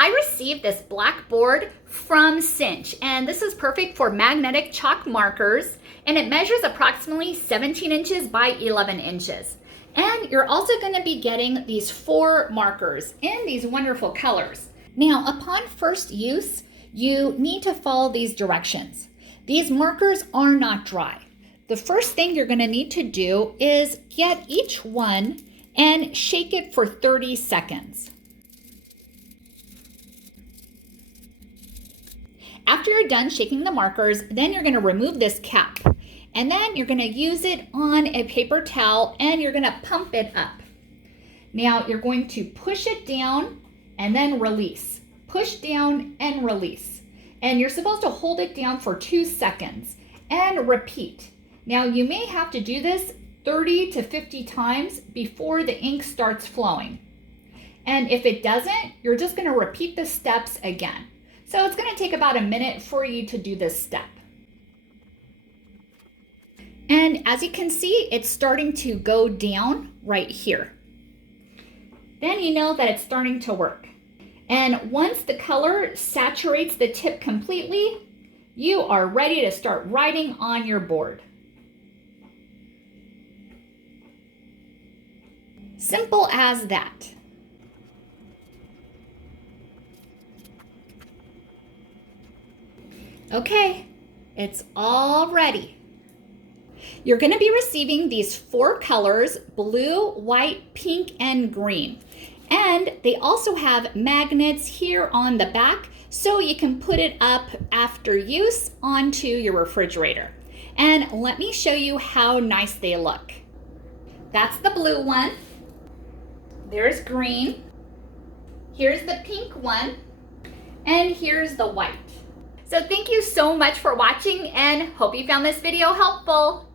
I received this black board from Cinch, and this is perfect for magnetic chalk markers, and it measures approximately 17 inches by 11 inches. And you're also going to be getting these 4 markers in these wonderful colors. Now, upon first use, you need to follow these directions. These markers are not dry. The first thing you're going to need to do is get each one and shake it for 30 seconds. After you're done shaking the markers, then you're going to remove this cap. And then you're going to use it on a paper towel and you're going to pump it up. Now you're going to push it down and then release. Push down and release. And you're supposed to hold it down for 2 seconds and repeat. Now you may have to do this 30 to 50 times before the ink starts flowing. And if it doesn't, you're just going to repeat the steps again. So it's going to take about a minute for you to do this step. And as you can see, it's starting to go down right here. Then you know that it's starting to work. And once the color saturates the tip completely, you are ready to start writing on your board. Simple as that. Okay, it's all ready. You're going to be receiving these 4 colors, blue, white, pink, and green. And they also have magnets here on the back, so you can put it up after use onto your refrigerator. And let me show you how nice they look. That's the blue one. There's green. Here's the pink one. And here's the white. So thank you so much for watching and hope you found this video helpful.